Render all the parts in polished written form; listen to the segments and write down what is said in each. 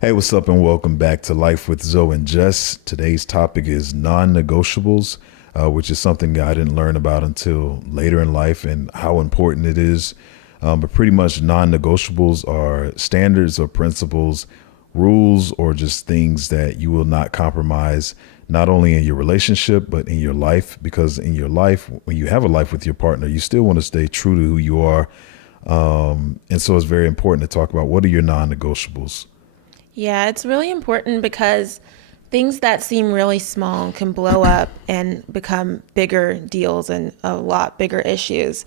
Hey, what's up, and welcome back to Life with Zoe and Jess. Today's topic is non-negotiables, which is something I didn't learn about until later in life and how important it is. But pretty much non-negotiables are standards or principles, rules, or just things that you will not compromise, not only in your relationship, but in your life. Because in your life, when you have a life with your partner, you still want to stay true to who you are. And so it's very important to talk about what are your non-negotiables. Yeah, it's really important because things that seem really small can blow up and become bigger deals and a lot bigger issues.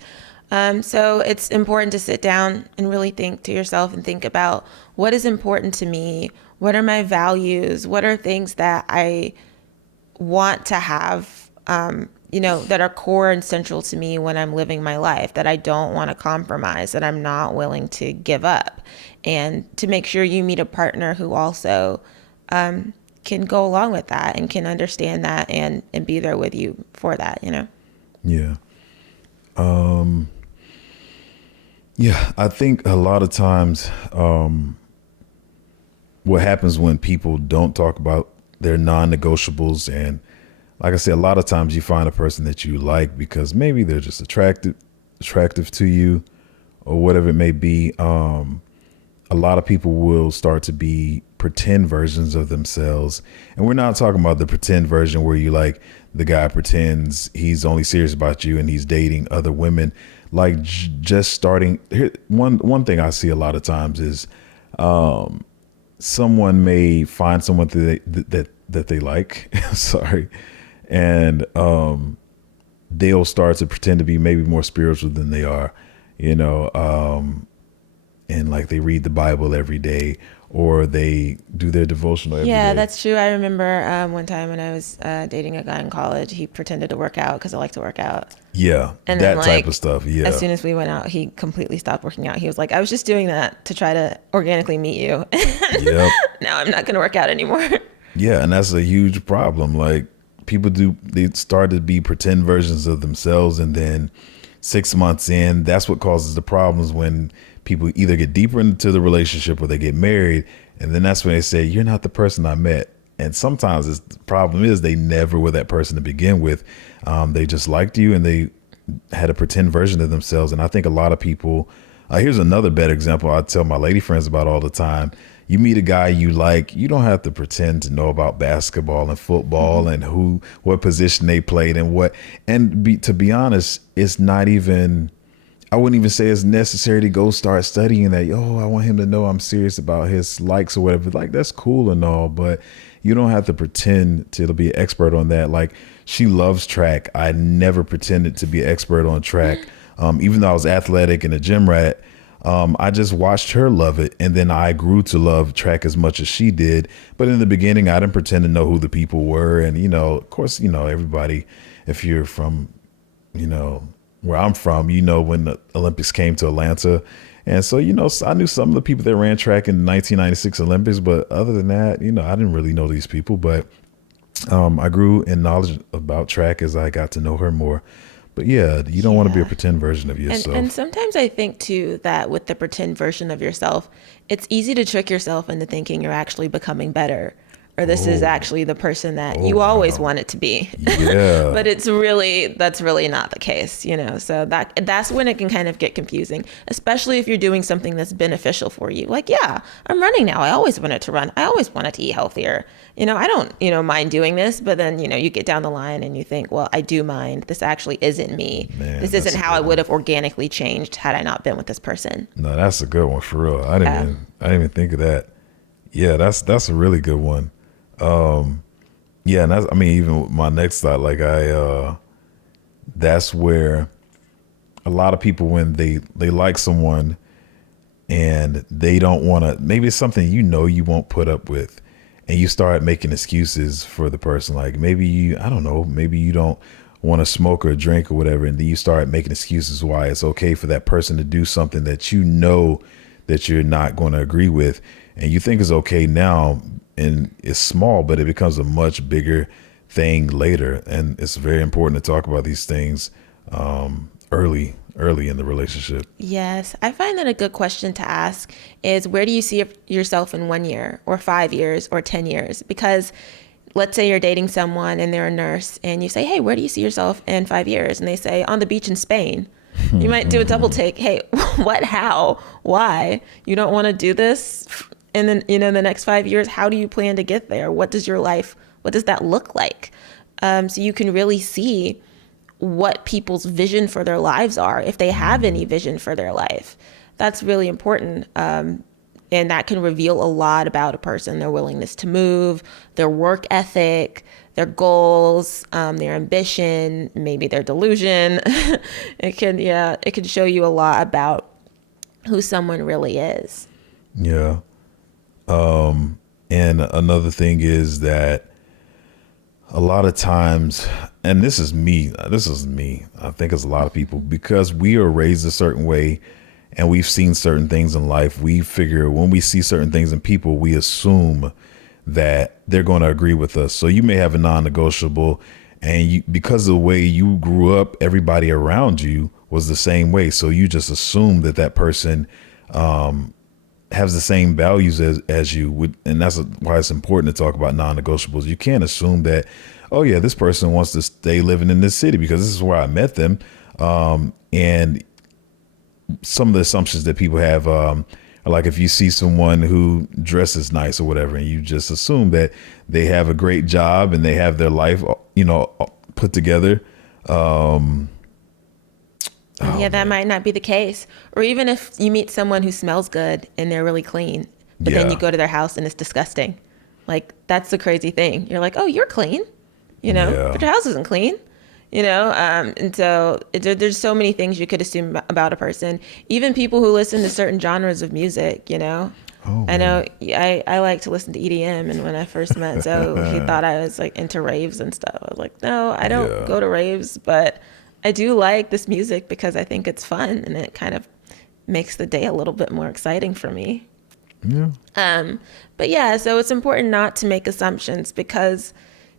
So it's important to sit down and really think to yourself and think about what is important to me, what are my values, what are things that I want to have, that are core and central to me when I'm living my life, that I don't want to compromise, that I'm not willing to give up. And to make sure you meet a partner who also can go along with that and can understand that and be there with you for that. Yeah. Yeah, I think a lot of times what happens when people don't talk about their non-negotiables, and like I said, a lot of times you find a person that you like because maybe they're just attractive to you or whatever it may be. A lot of people will start to be pretend versions of themselves. And we're not talking about the pretend version where you like the guy pretends he's only serious about you and he's dating other women. Like just starting here, one thing I see a lot of times is someone may find someone that they like, sorry, and they'll start to pretend to be maybe more spiritual than they are, you know. And like they read the Bible every day or they do their devotional every Yeah, day. that's true. I remember one time when I was dating a guy in college, he pretended to work out because I like to work out. Yeah, And then, that type of like, stuff. as Yeah. soon as we went out, he completely stopped working out. He was like, I was just doing that to try to organically meet you. Yep. Now I'm not going to work out anymore. Yeah, and that's a huge problem. Like they start to be pretend versions of themselves, and then 6 months in, that's what causes the problems when people either get deeper into the relationship or they get married, and then that's when they say, "You're not the person I met." And sometimes the problem is they never were that person to begin with. They just liked you, and they had a pretend version of themselves. And I think a lot of people. Here's another better example I tell my lady friends about all the time. You meet a guy you like, you don't have to pretend to know about basketball and football and what position they played and what. To be honest, it's not even. I wouldn't even say it's necessary to go start studying that. Oh, I want him to know I'm serious about his likes or whatever. Like that's cool and all, but you don't have to pretend to be an expert on that. Like she loves track. I never pretended to be an expert on track. Even though I was athletic and a gym rat, I just watched her love it. And then I grew to love track as much as she did. But in the beginning, I didn't pretend to know who the people were. And, of course, everybody, if you're from, you know, where I'm from, when the Olympics came to Atlanta. And so, I knew some of the people that ran track in the 1996 Olympics. But other than that, I didn't really know these people. But I grew in knowledge about track as I got to know her more. But yeah, you don't want to be a Yeah. pretend version of And yourself. sometimes I think too that with the pretend version of yourself, it's easy to trick yourself into thinking you're actually becoming better or this is Oh, actually the person that oh you always wow. wanted to be. Yeah. But that's really not the case. So that's when it can kind of get confusing, especially if you're doing something that's beneficial for you. Like, yeah, I'm running now. I always wanted to run. I always wanted to eat healthier. I don't, mind doing this, but then, you get down the line and you think, well, I do mind. This actually isn't me. Man, This that's isn't a how good I would one. have organically changed had I not been with this person. No, that's a good one for real. Yeah. I didn't even think of that. Yeah, that's a really good one. Yeah, and even with my next thought, like that's where a lot of people when they like someone and they don't want to, maybe it's something you won't put up with, and you start making excuses for the person. Like maybe I don't know, maybe you don't want to smoke or drink or whatever, and then you start making excuses why it's okay for that person to do something that that you're not going to agree with, and you think is okay now, and it's small, but it becomes a much bigger thing later. And it's very important to talk about these things early early in the relationship. Yes, I find that a good question to ask is, where do you see yourself in 1 year or 5 years or 10 years? Because let's say you're dating someone and they're a nurse and you say, hey, where do you see yourself in 5 years? And they say, on the beach in Spain. You might do a double take. Hey, what, how, why? You don't want to do this in the next 5 years? How do you plan to get there? What does that look like? So you can really see what people's vision for their lives are, if they have any vision for their life. That's really important. And that can reveal a lot about a person, their willingness to move, their work ethic, their goals, their ambition, maybe their delusion. It can show you a lot about who someone really is. Yeah. And another thing is that a lot of times, and this is me, I think it's a lot of people, because we are raised a certain way and we've seen certain things in life, we figure when we see certain things in people, we assume that they're going to agree with us. So you may have a non-negotiable, and because of the way you grew up, everybody around you was the same way. So you just assume that person has the same values as you would. And that's why it's important to talk about non-negotiables. You can't assume that, oh yeah, this person wants to stay living in this city because this is where I met them. And some of the assumptions that people have, are like if you see someone who dresses nice or whatever, and you just assume that they have a great job and they have their life, put together. That might not be the case. Or even if you meet someone who smells good and they're really clean, but then you go to their house and it's disgusting. Like, that's the crazy thing. You're like, oh, you're clean, but your house isn't clean, and so there's so many things you could assume about a person. Even people who listen to certain genres of music, I know I like to listen to EDM, and when I first met Zoe, he thought I was like into raves and stuff. I was like, no, I don't go to raves, but I do like this music because I think it's fun and it kind of makes the day a little bit more exciting for me. Yeah. But yeah, so it's important not to make assumptions because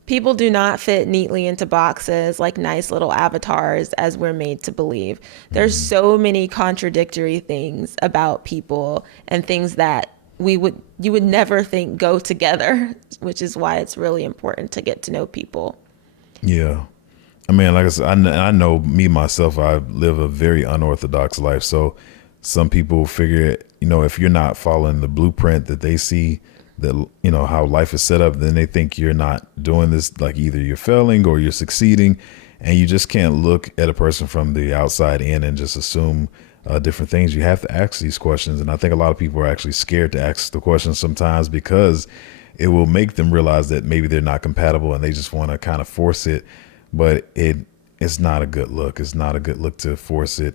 people do not fit neatly into boxes like nice little avatars as we're made to believe. There's so many contradictory things about people and things that you would never think go together, which is why it's really important to get to know people. Yeah. I mean, like I said, I know me, myself, I live a very unorthodox life. So some people figure, if you're not following the blueprint that they see, that, how life is set up, then they think you're not doing this, like either you're failing or you're succeeding. And you just can't look at a person from the outside in and just assume different things. You have to ask these questions. And I think a lot of people are actually scared to ask the questions sometimes because it will make them realize that maybe they're not compatible and they just want to kind of force it. But it's not a good look. It's not a good look to force it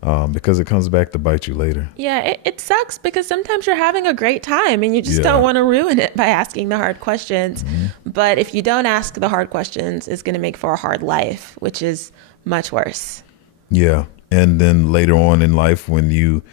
because it comes back to bite you later. Yeah, it sucks because sometimes you're having a great time and you just don't want to ruin it by asking the hard questions. But if you don't ask the hard questions, it's going to make for a hard life, which is much worse. Yeah. And then later on in life, when you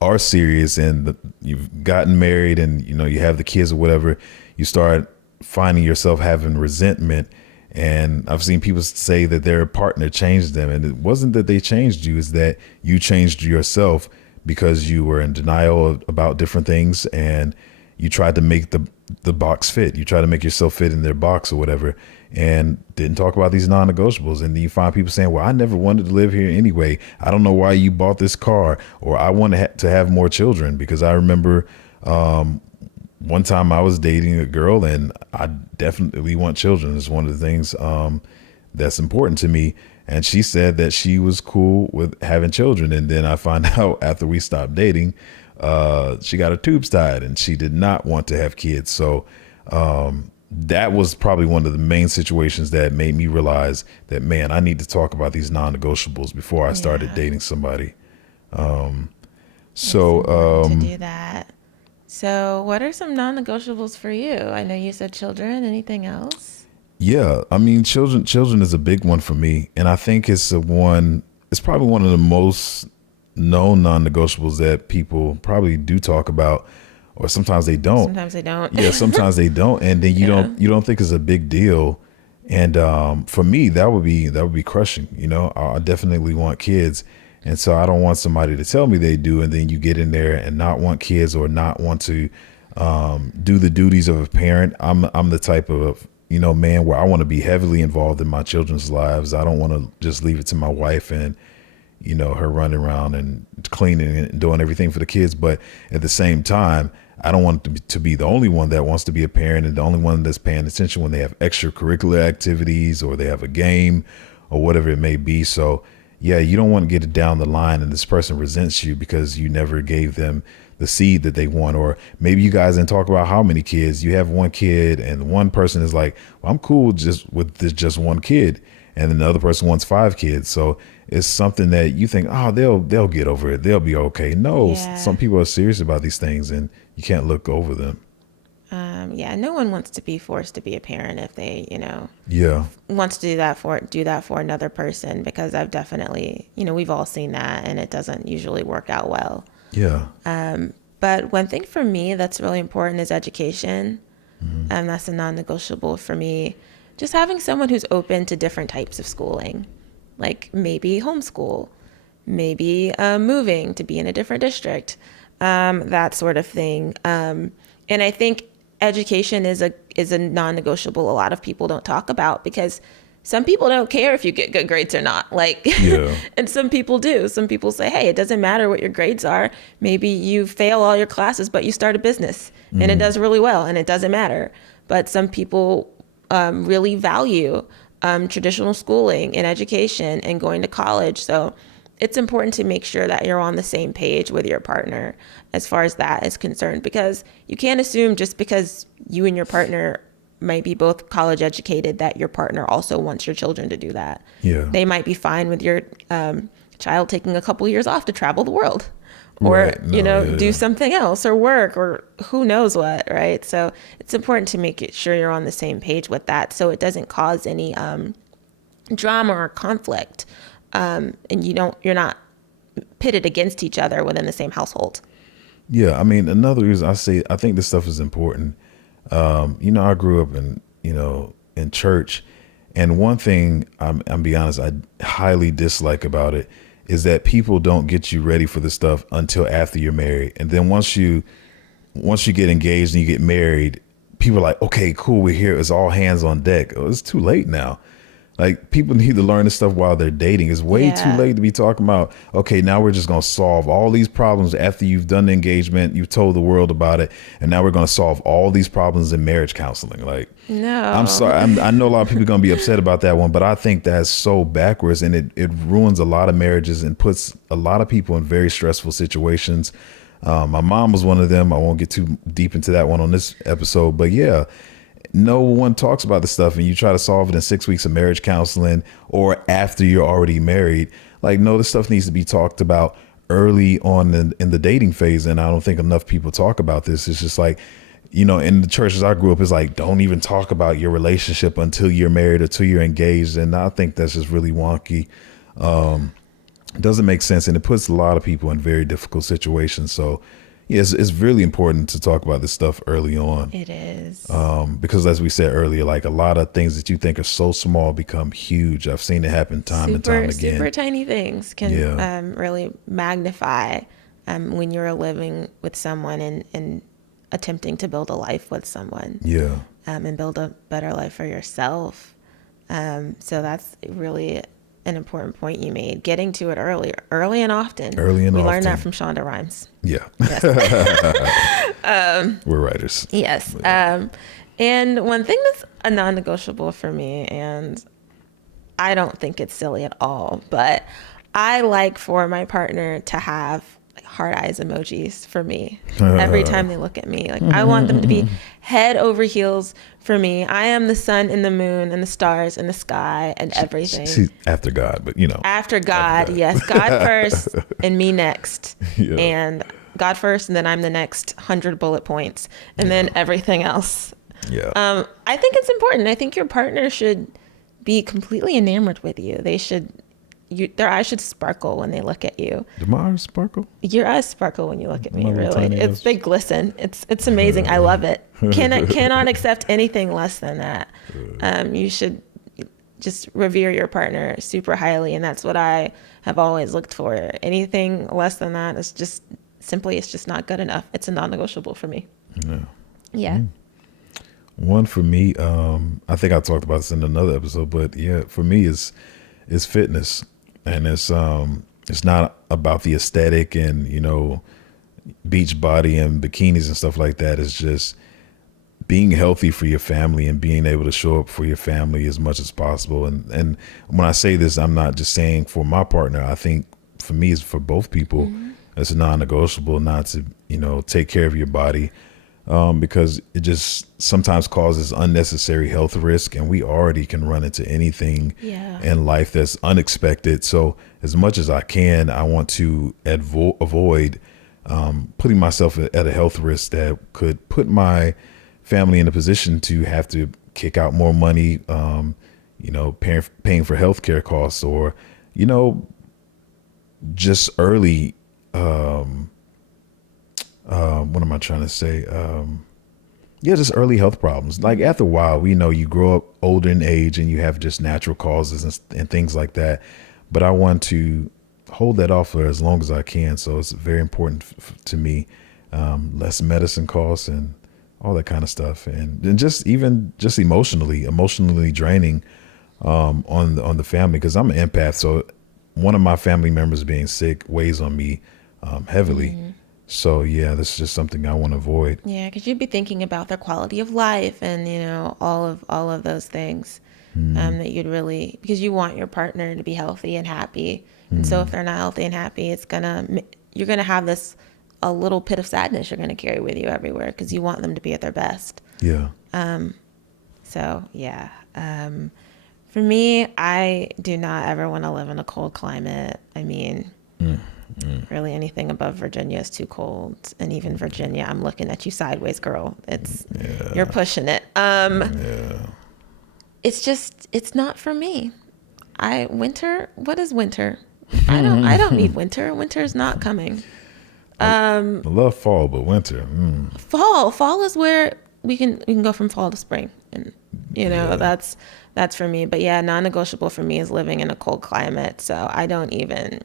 are serious and you've gotten married and, you have the kids or whatever, you start finding yourself having resentment. And I've seen people say that their partner changed them. And it wasn't that they changed you, it's that you changed yourself because you were in denial about different things and you tried to make the box fit. You try to make yourself fit in their box or whatever and didn't talk about these non-negotiables. And then you find people saying, well, I never wanted to live here anyway. I don't know why you bought this car, or I want to have more children. Because I remember one time I was dating a girl and I definitely want children. It's one of the things that's important to me. And she said that she was cool with having children. And then I find out after we stopped dating, she got her tubes tied and she did not want to have kids. So that was probably one of the main situations that made me realize that, man, I need to talk about these non-negotiables before I started dating somebody. To do that. So what are some non-negotiables for you? I know you said children. Anything else? Yeah, I mean, children is a big one for me. And I think it's probably one of the most known non-negotiables that people probably do talk about, or sometimes they don't. Sometimes they don't. Yeah, sometimes they don't. And then you don't think it's a big deal. And for me, that would be crushing. I definitely want kids. And so I don't want somebody to tell me they do, and then you get in there and not want kids or not want to do the duties of a parent. I'm the type of man where I want to be heavily involved in my children's lives. I don't want to just leave it to my wife and her running around and cleaning and doing everything for the kids. But at the same time, I don't want to be the only one that wants to be a parent and the only one that's paying attention when they have extracurricular activities or they have a game or whatever it may be. So yeah, you don't want to get it down the line and this person resents you because you never gave them the seed that they want. Or maybe you guys didn't talk about how many kids. You have one kid and one person is like, well, I'm cool just with this just one kid. And then the other person wants 5 kids. So it's something that you think, oh, they'll get over it. They'll be okay. No, some people are serious about these things and you can't look over them. No one wants to be forced to be a parent if they, wants to do that for another person, because I've definitely, we've all seen that and it doesn't usually work out well. Yeah. But one thing for me that's really important is education. That's a non-negotiable for me. Just having someone who's open to different types of schooling, like maybe homeschool, maybe moving to be in a different district, that sort of thing. And I think education is a non-negotiable a lot of people don't talk about, because some people don't care if you get good grades or not. And some people do. Some people say, hey, it doesn't matter what your grades are. Maybe you fail all your classes, but you start a business and it does really well and it doesn't matter. But some people really value traditional schooling and education and going to college. So it's important to make sure that you're on the same page with your partner as far as that is concerned, because you can't assume just because you and your partner might be both college educated that your partner also wants your children to do that. Yeah. They might be fine with your child taking a couple years off to travel the world or, do something else or work or who knows what, right? So it's important to make sure you're on the same page with that so it doesn't cause any drama or conflict. And you're not pitted against each other within the same household. Yeah. I mean, another reason I think this stuff is important. I grew up in church, and one thing I'm be honest, I highly dislike about it is that people don't get you ready for this stuff until after you're married. And then once you get engaged and you get married, people are like, okay, cool. We're here. It's all hands on deck. Oh, it's too late now. Like, people need to learn this stuff while they're dating. It's way too late to be talking about, okay, now we're just going to solve all these problems after you've done the engagement, you've told the world about it, and now we're going to solve all these problems in marriage counseling. Like, no. I'm sorry. I know a lot of people are going to be upset about that one, but I think that's so backwards, and it ruins a lot of marriages and puts a lot of people in very stressful situations. My mom was one of them. I won't get too deep into that one on this episode, but yeah. No one talks about this stuff and you try to solve it in 6 weeks of marriage counseling or after you're already married. Like, no, this stuff needs to be talked about early on in the dating phase. And I don't think enough people talk about this. It's just like, in the churches I grew up, it's like, don't even talk about your relationship until you're married or until you're engaged. And I think that's just really wonky. It doesn't make sense. And it puts a lot of people in very difficult situations. So yes, it's really important to talk about this stuff early on. It is. Because as we said earlier, like, a lot of things that you think are so small become huge. I've seen it happen time and time again. Super tiny things can really magnify when you're living with someone and attempting to build a life with someone. Yeah. And build a better life for yourself. So that's really an important point you made. Getting to it early and often. We learned that from Shonda Rhimes. Yeah. Yes. We're writers. Yes. And one thing that's a non-negotiable for me, and I don't think it's silly at all, but I like for my partner to have heart eyes emojis for me every time they look at me. Like, I want them to be head over heels for me. I am the sun and the moon and the stars and the sky and everything. She's after God, but After God, yes. God first and me next. Yeah. And God first, and then I'm the next 100 bullet points, and then everything else. Yeah. I think it's important. I think your partner should be completely enamored with you. Their eyes should sparkle when they look at you. Do my eyes sparkle? Your eyes sparkle when you look at me, really. They glisten. It's amazing. I love it. Cannot accept anything less than that. You should just revere your partner super highly, and that's what I have always looked for. Anything less than that is just simply, it's just not good enough. It's a non-negotiable for me. Yeah. Yeah. One for me, I think I talked about this in another episode, but yeah, for me is fitness, and it's not about the aesthetic and beach body and bikinis and stuff like that. It's just being healthy for your family and being able to show up for your family as much as possible. And when I say this, I'm not just saying for my partner. I think for me, it's for both people. It's a non-negotiable not to take care of your body. Because it just sometimes causes unnecessary health risk, and we already can run into anything in life that's unexpected. So as much as I can, I want to avoid putting myself at a health risk that could put my family in a position to have to kick out more money, paying for healthcare costs, or, just early, what am I trying to say? Just early health problems. Like after a while, you grow up older in age and you have just natural causes and things like that. But I want to hold that off for as long as I can. So it's very important to me. Less medicine costs and all that kind of stuff. And just emotionally draining on the family, because I'm an empath. So one of my family members being sick weighs on me heavily. So yeah, this is just something I want to avoid. Yeah, because you'd be thinking about their quality of life and all of those things that you'd really, because you want your partner to be healthy and happy. And so if they're not healthy and happy, you're gonna have a little pit of sadness you're gonna carry with you everywhere because you want them to be at their best. Yeah. So yeah. For me, I do not ever want to live in a cold climate. I mean. Really anything above Virginia is too cold, and even Virginia, I'm looking at you sideways, girl. You're pushing it. It's not for me. What is winter? I don't need winter. Winter is not coming. I love fall, but winter. Fall is where we can go from fall to spring, and that's for me. But yeah, non-negotiable for me is living in a cold climate. So I don't even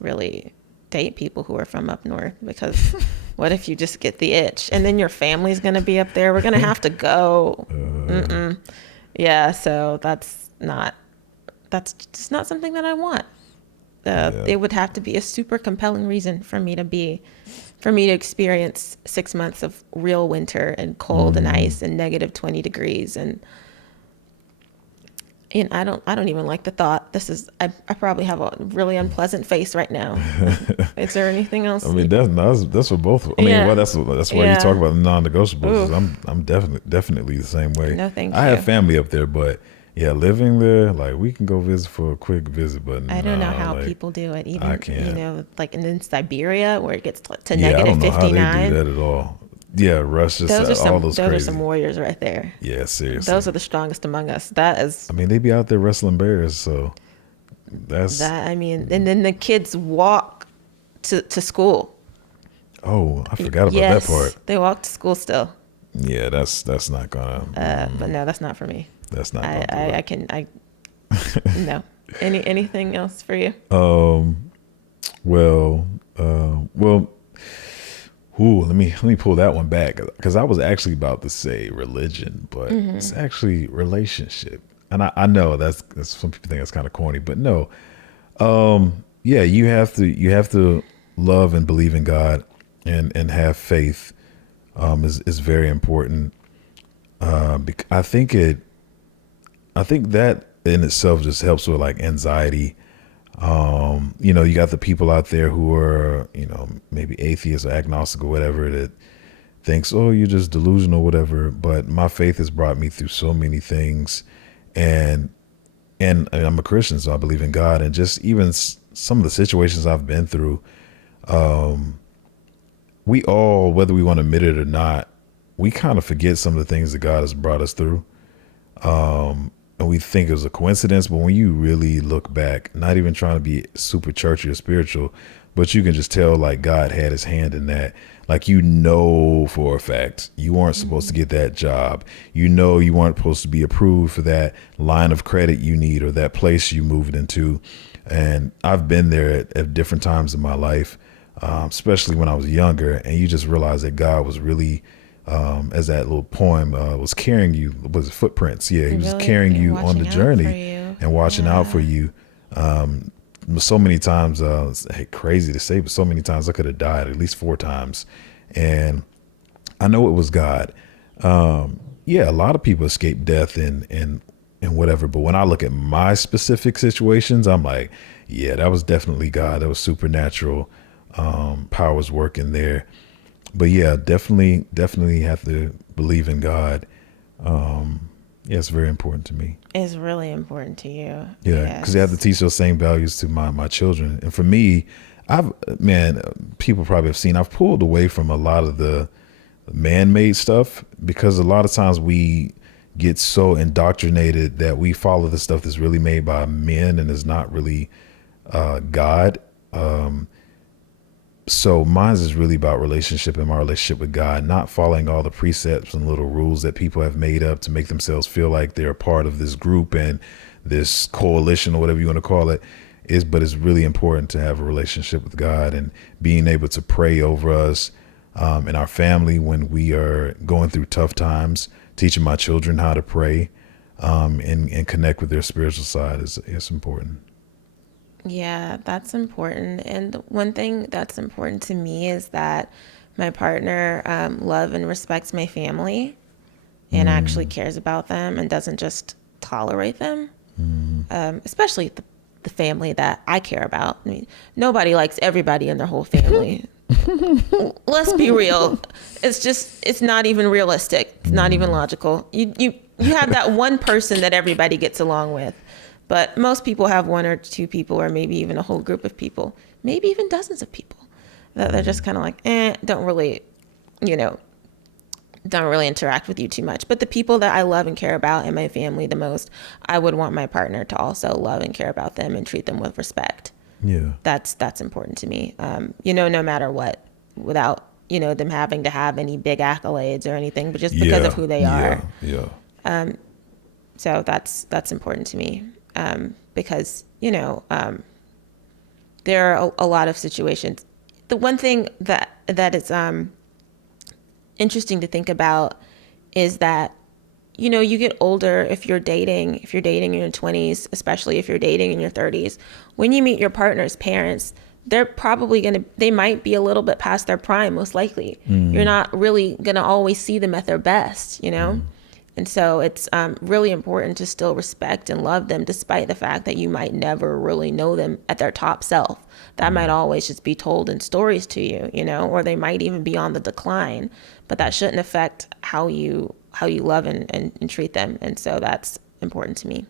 really date people who are from up north, because what if you just get the itch and then your family's going to be up there? We're going to have to go. Yeah. So that's just not something that I want. It would have to be a super compelling reason for me to experience 6 months of real winter and cold and ice and negative 20 degrees. And I don't even like the thought. I probably have a really unpleasant face right now. Is there anything else? I mean, that's for both. I mean, well, that's why you talk about the non-negotiables. I'm definitely the same way. No, thank you. I have family up there, but yeah, living there, like we can go visit for a quick visit, but I don't know how people do it. Even I can't. Like in Siberia where it gets to Yeah, I don't negative know 59. how they do that at all. Yeah, Russia, Those crazy. are some warriors right there. Yeah, seriously. Those are the strongest among us. That is. I mean, they be out there wrestling bears, so that's. I mean, and then the kids walk to school. Oh, I forgot about that part. They walk to school still. Yeah, that's not gonna. But no, that's not for me. That's not. No. Anything else for you? Well. Let me pull that one back, because I was actually about to say religion, but it's actually relationship. And I know that's some people think that's kind of corny, but no. Yeah, you have to love and believe in God and have faith is very important. I think that in itself just helps with like anxiety. You got the people out there who are, maybe atheists or agnostic or whatever, that thinks, oh, you're just delusional or whatever. But my faith has brought me through so many things, and I'm a Christian, so I believe in God. And just even some of the situations I've been through, we all, whether we want to admit it or not, we kind of forget some of the things that God has brought us through. And we think it was a coincidence, but when you really look back, not even trying to be super churchy or spiritual, but you can just tell like God had his hand in that. Like, for a fact, you weren't supposed to get that job. You weren't supposed to be approved for that line of credit you need or that place you moved into. And I've been there at different times in my life, especially when I was younger. And you just realize that God was really, as that little poem was carrying you, was it footprints? Yeah, he was Really carrying you on the watching out for journey you. and watching out for Yeah. you. So many times, crazy to say, but so many times I could have died at least 4 times. And I know it was God. Yeah, a lot of people escape death and whatever. But when I look at my specific situations, I'm like, yeah, that was definitely God. That was supernatural powers working there. But yeah, definitely have to believe in God. Yeah, it's very important to me. Is really important to you. Yeah, because they have to Yes. teach those same values to my children. And for me, man, people probably have seen I've pulled away from a lot of the man-made stuff because a lot of times we get so indoctrinated that we follow the stuff that's really made by men and is not really God. So mine is really about relationship and my relationship with God, not following all the precepts and little rules that people have made up to make themselves feel like they're a part of this group and this coalition or whatever you want to call it but it's really important to have a relationship with God and being able to pray over us and our family when we are going through tough times, teaching my children how to pray and connect with their spiritual side is important. Yeah, that's important. And one thing that's important to me is that my partner love and respects my family and actually cares about them and doesn't just tolerate them, especially the family that I care about. I mean, nobody likes everybody in their whole family. Let's be real. It's not even realistic. It's not even logical. You have that one person that everybody gets along with. But most people have one or two people, or maybe even a whole group of people, maybe even dozens of people that they're just kind of like, don't really, don't really interact with you too much. But the people that I love and care about in my family the most, I would want my partner to also love and care about them and treat them with respect. Yeah. That's important to me. No matter what, without, them having to have any big accolades or anything, but just because of who they are. Yeah. So that's important to me. Because, there are a lot of situations. The one thing that is interesting to think about is that, you get older if you're dating in your 20s, especially if you're dating in your 30s, when you meet your partner's parents, they're probably they might be a little bit past their prime, most likely. You're not really going to always see them at their best, And so it's really important to still respect and love them, despite the fact that you might never really know them at their top self. That might always just be told in stories to you, or they might even be on the decline. But that shouldn't affect how you love and treat them. And so that's important to me.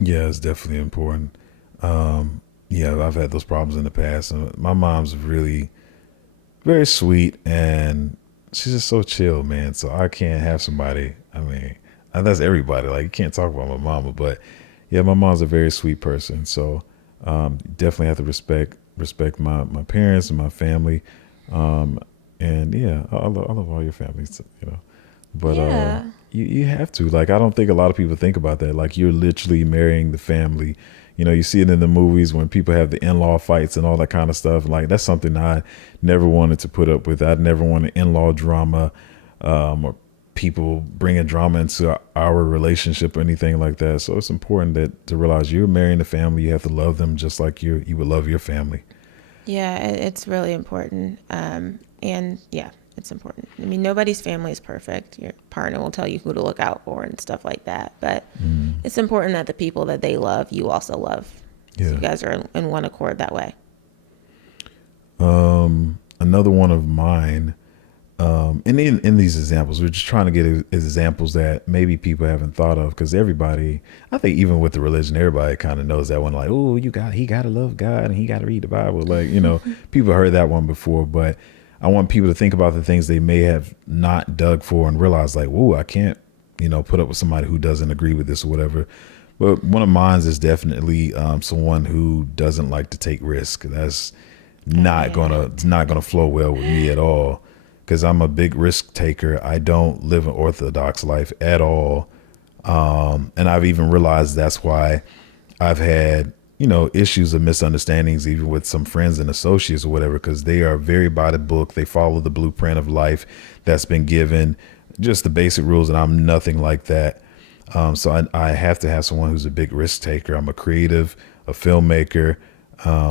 Yeah, it's definitely important. Yeah, I've had those problems in the past. And my mom's really very sweet and she's just so chill, man. So I can't have somebody, I mean, that's everybody. Like, you can't talk about my mama, but yeah, my mom's a very sweet person. So definitely have to respect my parents and my family. And yeah, I love all your families, But Yeah. you have to. Like, I don't think a lot of people think about that. Like, you're literally marrying the family. You see it in the movies when people have the in-law fights and all that kind of stuff. Like, that's something I never wanted to put up with. I'd never wanted in-law drama or people bringing drama into our relationship or anything like that. So it's important to realize you're marrying the family. You have to love them just like you would love your family. Yeah, it's really important. And yeah, it's important. I mean, nobody's family is perfect. Your partner will tell you who to look out for and stuff like that. But it's important that the people that they love, you also love. Yeah. So you guys are in one accord that way. Another one of mine, and in these examples, we're just trying to get examples that maybe people haven't thought of, because everybody, I think even with the religion, everybody kind of knows that one, like, oh, he got to love God and he got to read the Bible. Like, people heard that one before, but I want people to think about the things they may have not dug for and realize, like, whoa, I can't, put up with somebody who doesn't agree with this or whatever. But one of mine is definitely someone who doesn't like to take risk. That's not gonna flow well with me at all, because I'm a big risk taker. I don't live an orthodox life at all, and I've even realized that's why I've had issues of misunderstandings, even with some friends and associates or whatever, because they are very by the book. They follow the blueprint of life that's been given, just the basic rules, and I'm nothing like that. So I have to have someone who's a big risk taker. I'm a creative, a filmmaker,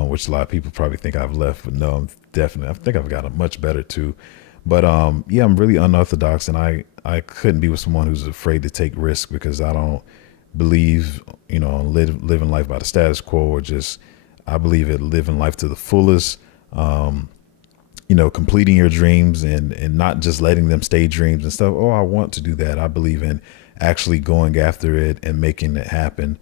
which a lot of people probably think I've left, but no, I'm definitely, I think I've gotten much better too. But yeah, I'm really unorthodox, and I couldn't be with someone who's afraid to take risks, because I don't believe, living life by the status quo, or just, I believe in living life to the fullest, completing your dreams, and not just letting them stay dreams and stuff. Oh, I want to do that. I believe in actually going after it and making it happen.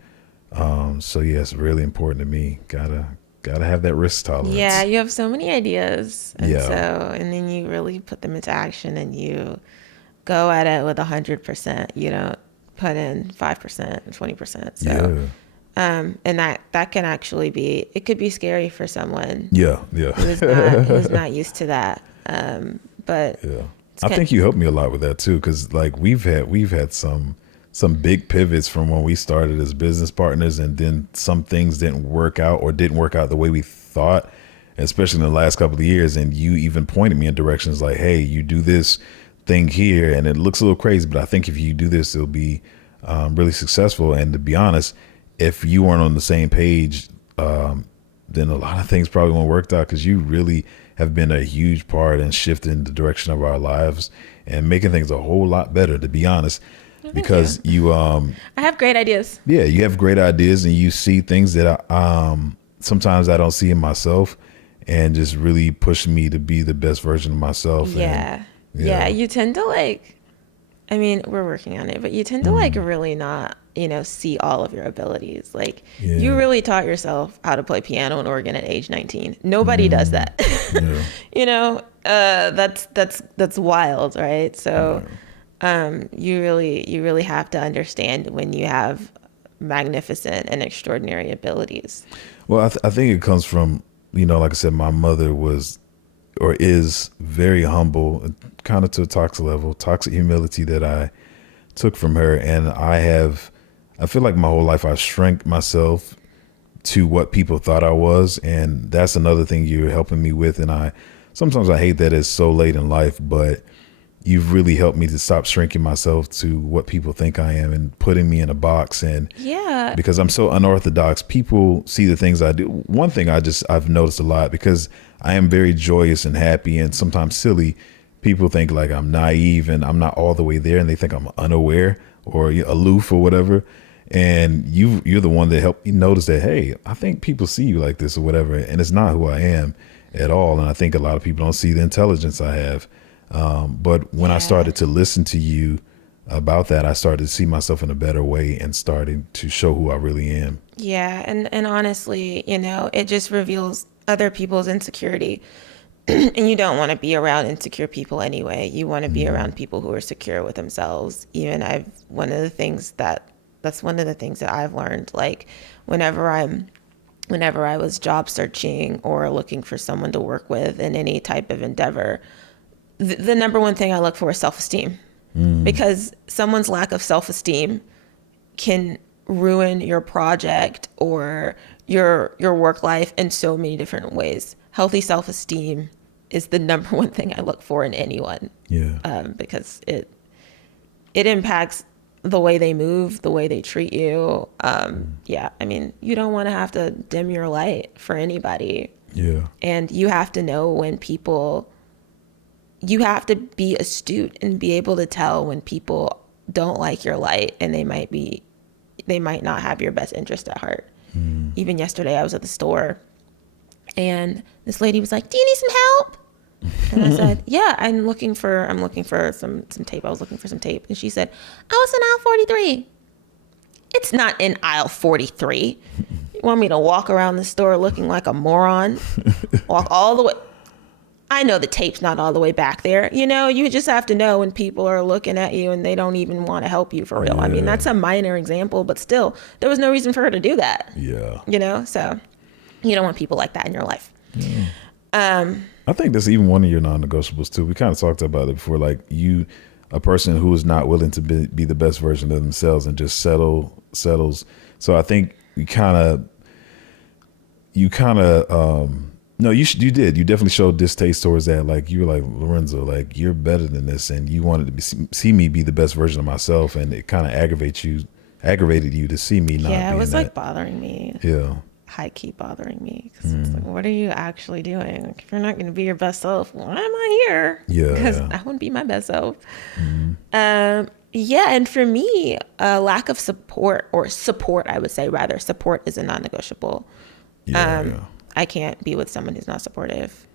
So yeah, it's really important to me. Gotta have that risk tolerance. Yeah, you have so many ideas. And Yeah. and then you really put them into action and you go at it with 100%. You don't put in 5%, 20%. So, Yeah. and that can actually it could be scary for someone Yeah. Yeah. who's not used to that. But Yeah. it's I kind think you helped me a lot with that too, because like we've had some big pivots from when we started as business partners, and then some things didn't work out, or didn't work out the way we thought, especially in the last couple of years. And you even pointed me in directions like, hey, you do this thing here and it looks a little crazy, but I think if you do this, it'll be really successful. And to be honest, if you weren't on the same page, then a lot of things probably won't work out, because you really have been a huge part in shifting the direction of our lives and making things a whole lot better, to be honest, thank because you. you I have great ideas. yeah, you have great ideas, and you see things that sometimes I don't see in myself, and just really pushing me to be the best version of myself. Yeah. And Yeah. You tend to I mean, we're working on it, but you tend to really not, see all of your abilities. Like you yeah, really taught yourself how to play piano and organ at age 19. Nobody does that. yeah, That's wild, right? So, yeah. you really have to understand when you have magnificent and extraordinary abilities. Well, I think it comes from, like I said, my mother was, or is, very humble, kind of to a toxic humility that I took from her. And I feel like my whole life I shrank myself to what people thought I was. And that's another thing you're helping me with. And sometimes I hate that it's so late in life, but you've really helped me to stop shrinking myself to what people think I am, and putting me in a box. And Yeah. because I'm so unorthodox, people see the things I do. One thing I've noticed a lot, because I am very joyous and happy and sometimes silly, people think like I'm naive and I'm not all the way there, and they think I'm unaware or aloof or whatever. And you're the one that helped me notice that, hey, I think people see you like this or whatever, and it's not who I am at all. And I think a lot of people don't see the intelligence I have. But when I Yeah. started to listen to you about that, I started to see myself in a better way and starting to show who I really am. Yeah, and honestly, it just reveals other people's insecurity. And you don't want to be around insecure people anyway. You want to be around people who are secure with themselves. Even that's one of the things that I've learned. Like whenever I was job searching or looking for someone to work with in any type of endeavor, the number one thing I look for is self-esteem. Because someone's lack of self-esteem can ruin your project or your work life in so many different ways. Healthy self-esteem is the number one thing I look for in anyone, Yeah. because it impacts the way they move, the way they treat you. Yeah, I mean, you don't want to have to dim your light for anybody, Yeah. and you have to know you have to be astute and be able to tell when people don't like your light, and they might not have your best interest at heart. Even yesterday I was at the store and this lady was like, "Do you need some help?" And I said, "Yeah, I'm looking for some tape. I was looking for some tape." And she said, "Oh, it's in aisle 43." It's not in aisle 43. You want me to walk around the store looking like a moron? Walk all the way. I know the tape's not all the way back there. You just have to know when people are looking at you and they don't even want to help you for real. I mean, Yeah. that's a minor example, but still, there was no reason for her to do that. Yeah. So you don't want people like that in your life. I think that's even one of your non-negotiables too. We kind of talked about it before, like a person who is not willing to be the best version of themselves and just settles. So I think we kind of you kind of, no, you did. You definitely showed distaste towards that. Like, you were like, Lorenzo, like, you're better than this. And you wanted to see me be the best version of myself. And it kind of aggravated you to see me not Yeah, it being was that. like bothering me. Yeah. High key bothering me because it's like, what are you actually doing? Like, if you're not going to be your best self, why am I here? Yeah, Because yeah. I wouldn't be my best self. Yeah, and for me, a lack of support, or support, I would say rather, support is a non-negotiable. Yeah. I can't be with someone who's not supportive,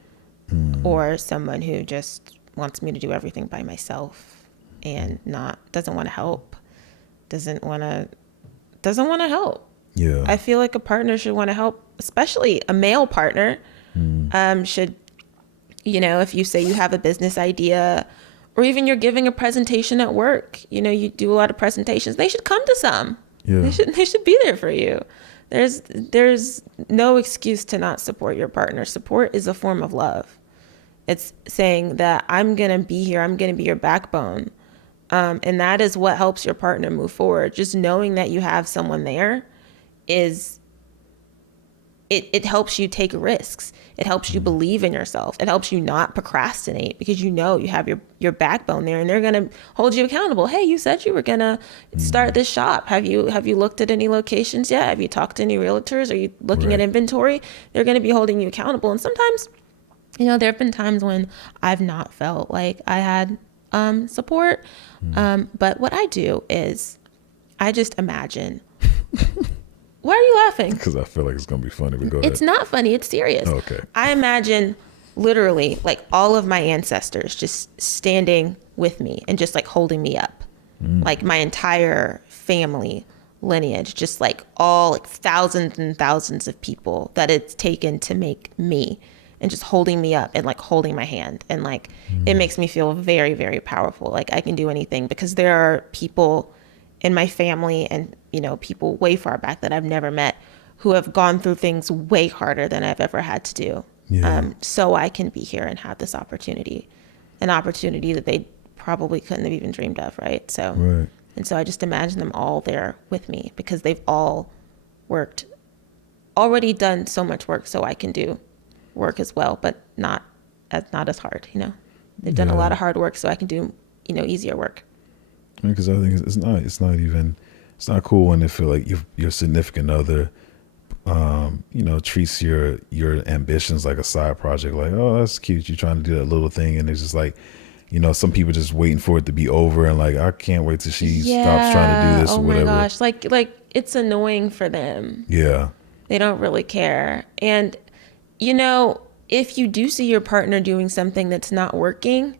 or someone who just wants me to do everything by myself and doesn't want to help, doesn't want to help. Yeah. I feel like a partner should want to help, especially a male partner. Should, if you say you have a business idea, or even you're giving a presentation at work, you do a lot of presentations, they should come to some. Yeah. They should be there for you. There's no excuse to not support your partner. Support is a form of love. It's saying that I'm going to be here. I'm going to be your backbone. And that is what helps your partner move forward. Just knowing that you have someone there it helps you take risks. It helps you believe in yourself. It helps you not procrastinate because you have your backbone there, and they're going to hold you accountable. Hey, you said you were going to start this shop. Have you looked at any locations yet? Have you talked to any realtors? Are you looking at inventory? They're going to be holding you accountable. And sometimes, there have been times when I've not felt like I had support. But what I do is I just imagine. Why are you laughing? Because I feel like it's going to be funny. But go ahead. It's not funny. It's serious. Okay. I imagine literally like all of my ancestors just standing with me and just like holding me up. Like my entire family lineage, just like all like thousands and thousands of people that it's taken to make me, and just holding me up and like holding my hand. And like, it makes me feel very, very powerful. Like I can do anything because there are people in my family and, people way far back that I've never met who have gone through things way harder than I've ever had to do. Yeah. So I can be here and have this opportunity, an opportunity that they probably couldn't have even dreamed of. Right. So, Right. And so I just imagine them all there with me because they've all already done so much work, so I can do work as well, but not as hard, They've done a lot of hard work, so I can do, easier work. Because I think it's not cool when they feel like your significant other, treats your ambitions like a side project. Like, oh, that's cute, you're trying to do that little thing, and it's just like, some people just waiting for it to be over, and like, I can't wait till she stops trying to do this or whatever. Oh my gosh, like it's annoying for them. Yeah. They don't really care. And if you do see your partner doing something that's not working,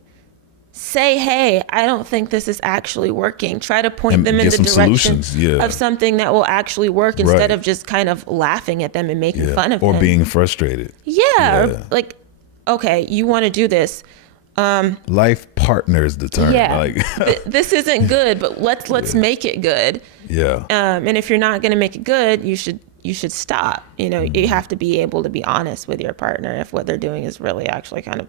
say, hey, I don't think this is actually working. Try to point them in the direction of something that will actually work instead of just kind of laughing at them and making fun of them. Or being frustrated. Yeah. Or like, okay, you want to do this. Life partner is the term. Yeah. Like, this isn't good, but let's make it good. Yeah. And if you're not going to make it good, you should stop. You have to be able to be honest with your partner if what they're doing is really actually kind of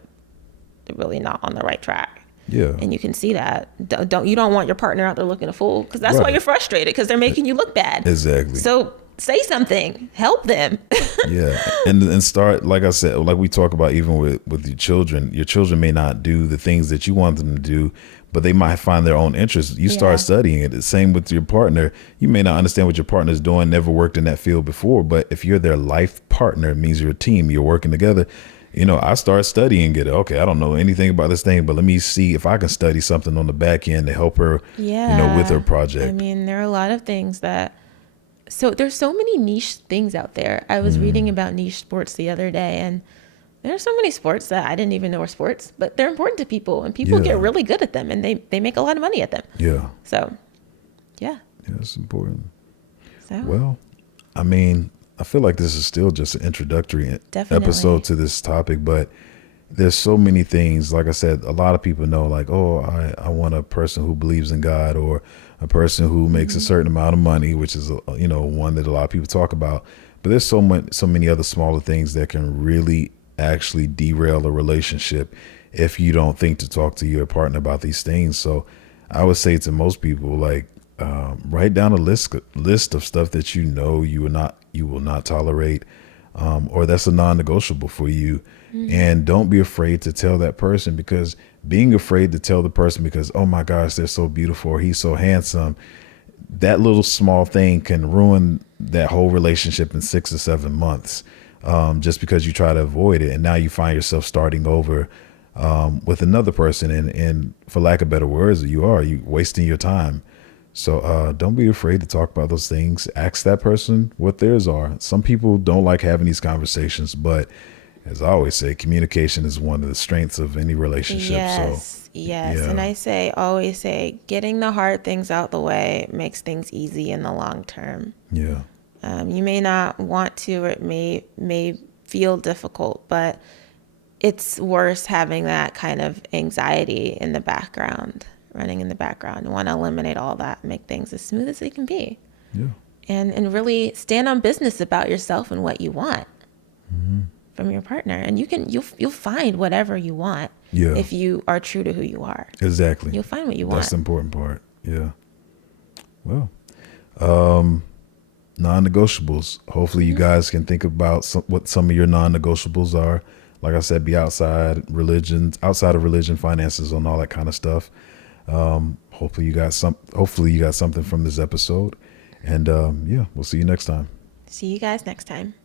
really not on the right track. Yeah. And you can see that. You don't want your partner out there looking a fool, because that's why you're frustrated, because they're making you look bad. Exactly. So say something, help them. Yeah. And start, like I said, like we talk about even with your children may not do the things that you want them to do, but they might find their own interest. You start studying it. The same with your partner. You may not understand what your partner's doing, never worked in that field before, but if you're their life partner, it means you're a team, you're working together. I start studying it. Okay, I don't know anything about this thing, but let me see if I can study something on the back end to help her, with her project. I mean, there are a lot of things so there's so many niche things out there. I was reading about niche sports the other day, and there are so many sports that I didn't even know were sports, but they're important to people, and people get really good at them, and they make a lot of money at them. Yeah. So, yeah. Yeah, it's important. So. Well, I mean, I feel like this is still just an introductory episode to this topic, but there's so many things. Like I said, a lot of people know, like, oh, I want a person who believes in God, or a person who makes a certain amount of money, which is, one that a lot of people talk about. But there's so many other smaller things that can really actually derail a relationship if you don't think to talk to your partner about these things. So I would say to most people, like, write down a list of stuff that you will not tolerate. or that's a non-negotiable for you. And don't be afraid to tell that person, because being afraid to tell the person because, oh my gosh, they're so beautiful or he's so handsome, that little small thing can ruin that whole relationship in 6 or 7 months, just because you try to avoid it. And now you find yourself starting over with another person. And for lack of better words, you wasting your time. So don't be afraid to talk about those things. Ask that person what theirs are. Some people don't like having these conversations, but as I always say, communication is one of the strengths of any relationship. Yes, yes. And Yeah, always say, getting the hard things out the way makes things easy in the long term. yeah, You may not want to, or it may feel difficult, but it's worse having that kind of anxiety in the background, running in the background. You want to eliminate all that, make things as smooth as they can be, yeah, and really stand on business about yourself and what you want from your partner. And you'll find whatever you want yeah. if you are true to who you are. Exactly. You'll find what you That's want. the important part. Yeah. Well, non-negotiables. Hopefully you guys can think about what some of your non-negotiables are. Like I said, be outside of religion, finances, and all that kind of stuff. Hopefully you got something from this episode. And yeah, we'll see you next time. See you guys next time.